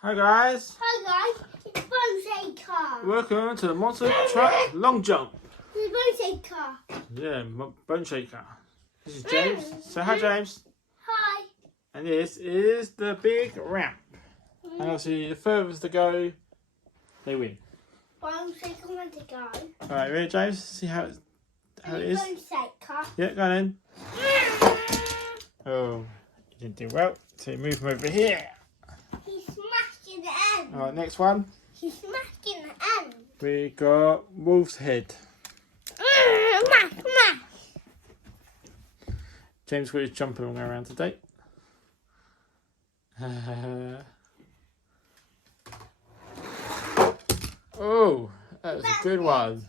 Hi guys. Hi guys, it's Bonsai Car. Welcome to the Monster Truck Long Jump. It's Bonsai Car. Yeah, Bone Shaker. This is James. Say hi, James. Hi. And this is the big ramp. And obviously, the furthest to go, they win. Bonsai Car want to go. All right, ready, James? See how it is. Bonsai Car. Yeah, go on then. Oh, you didn't do well. So you move him over here. He's smashing the end. All right, next one. He's smashing the end. We got Wolf's Head. Smash. James got his jumping all around today. Oh, that was a good one.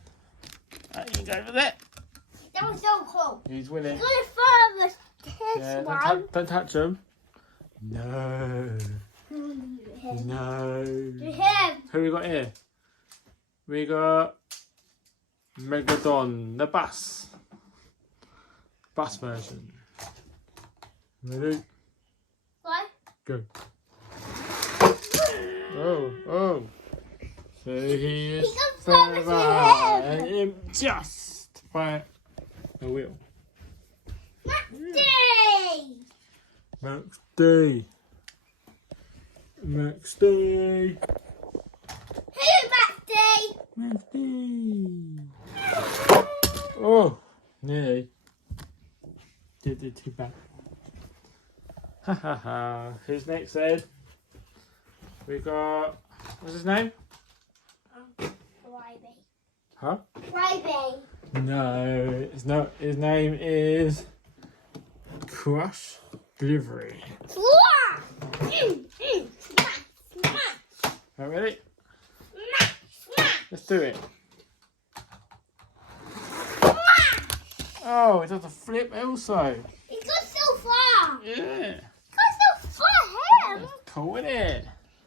You can go for that. That was so cool. He's winning. Go furthest. Yeah, One. don't touch him. No. No. To him. Who we got here? We got Megalodon, the bus. Bus version. Ready? What? Go. Oh. So he is got furthest to him just by a wheel. Max D. Max D. Who back day? Max D. Oh, nearly. Did it too bad. Ha ha ha. Who's next, Ed? We got. What's his name? Ryby. Huh? Ryby. No, it's not. His name is Crush Delivery. Smash. Right, ready? Smash. Let's do it. Oh, it does a flip also. It got so far. Yeah. It got so far, him. Cool, isn't it?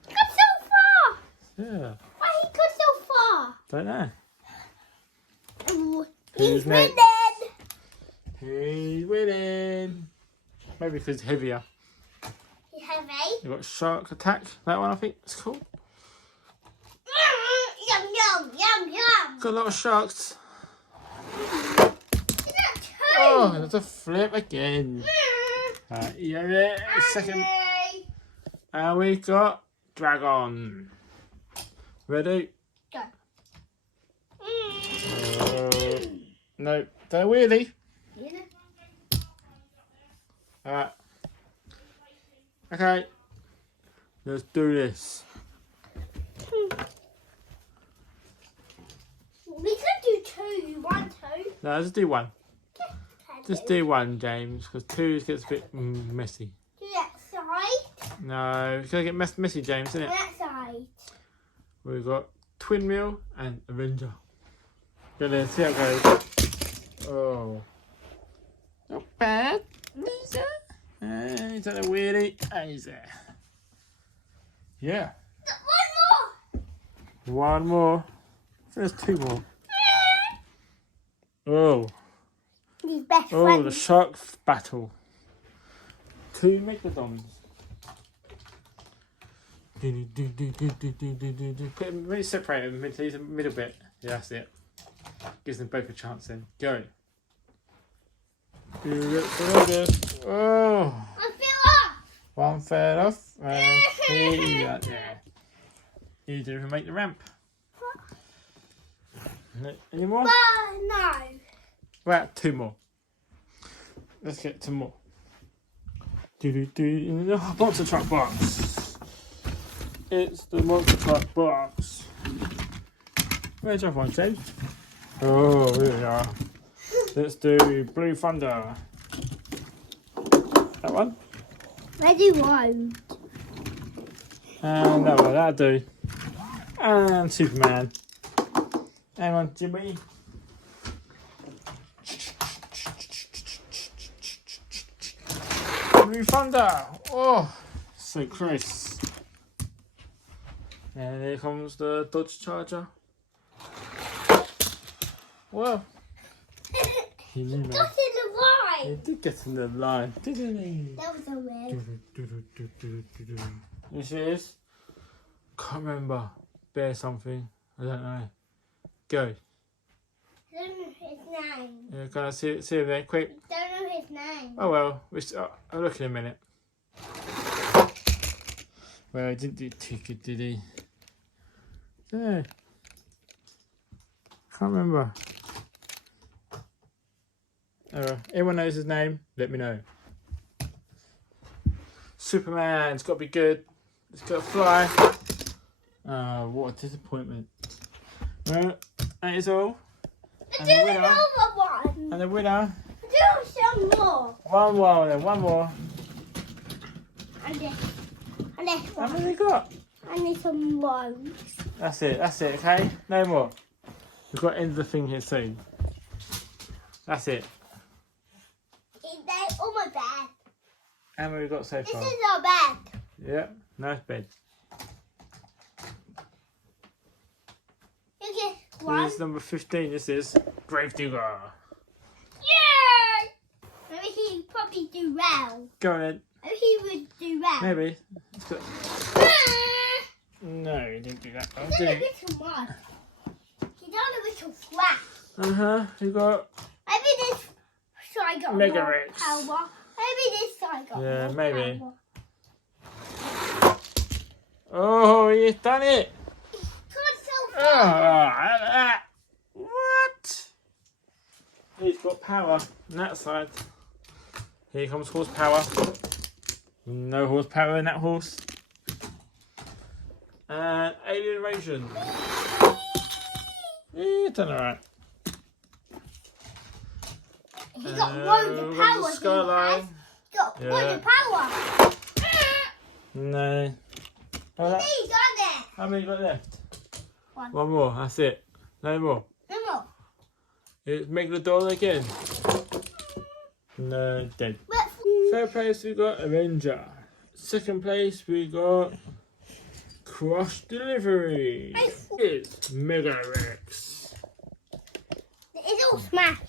It got so far. Yeah. Why he got so far? Don't know. Ooh, Who's he's next? winning. He's winning. Maybe because it's heavier. He's heavy. You got Shark Attack. That one I think it's cool. Yum. Got a lot of sharks. Is that two? Oh, there's a flip again. Yeah, second. And we got Dragon. Ready? Go. No, don't wheelie. Yeah. Alright. Okay. Let's do this. We could do two. You want two? No, let's do one. Okay. Just do one, James, because two gets a bit messy. Do that side. No, it's going to get messy, James, isn't it? That side. We've got Twin Wheel and Avenger. Gonna see how it goes. Oh. Not bad. Lisa. He's had a wheelie. Easy. Yeah. One more. One more. There's two more. Oh. These best Oh, friends. the shark battle. Two Megalodons. Put them, really separate them into the middle bit. Yeah, that's it. Gives them both a chance then. Go. Oh. I feel off. One fell off. And he got there. He didn't even make the ramp. Any more? Well, no. Right, two more. Let's get two more. In the monster truck box. It's the monster truck box. Where's the other one, James? Oh, here we are. Let's do Blue Thunder. That one? Ready one. And that one, that'll do. And Superman. Hang on, Jimmy. Blue Thunder. Oh, so close. And here comes the Dodge Charger. Well, he knew Got in the line. He did get in the line, didn't he? That was a win. This is Can't remember. Bear something. I don't know. Go. Don't know his name. Yeah, can I see him there? Quick. Don't know his name. Oh well. I'll look in a minute. Well, he didn't do ticket, did he? No. Can't remember. Anyone knows his name? Let me know. Superman's got to be good. It's got to fly. Oh, what a disappointment. Well, that is all. Do another one. And the winner. Do some more. One more then, one more. And this How one. many you got? I need some more. That's it, okay? No more. We've got to end the thing here soon. That's it. They're all my bed. How many we got so This far? is our bed. Yeah, nice bed. You get one. This is number 15, this is Gravedigger. Yay! Maybe he'd probably do well. Go on then. Maybe he would do well. Maybe. It's got... No, you didn't do that. Oh, He's did done a he? little one. He's done a little flash. You got... Maybe this side got Mega more Rex. power. Maybe this side got Yeah, more maybe. power. Oh, he's done it! God, so Oh, what? He's got power on that side. Here comes horsepower. No horsepower in that horse. And alien invasion. Yeah, done alright. He got loads of power. Skyline. He got Yeah. loads of power. No. Oh, that, He's on there. how many you got left? One. One more, that's it. No more. No more. Make the door again. No, dead. But Third place we got Avenger. Second place we got Crush Delivery. It's Mega Rex. it's all smashed.